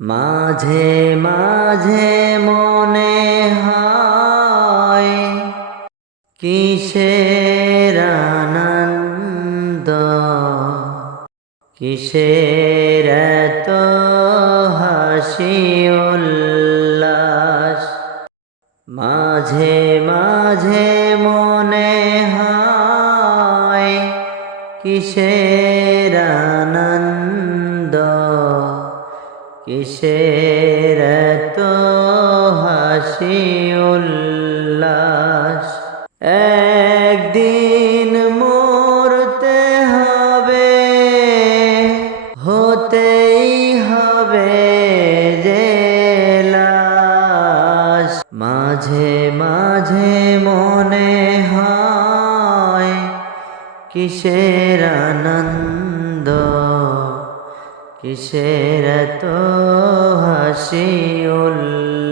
মাঝে মাঝে মনে হয় কিসের আনন্দ, কিসের এত হাসি উল্লাস। মাঝে মাঝে মনে হয় কিসের আনন্দ, কিসের এত হাসি উল্লাস। একদিন মরতে হবে, হতেই হবে যে লাশ। মাঝে মাঝে মনে হয় কিসের আনন্দ, কিসের এত হাসি উল্লাস।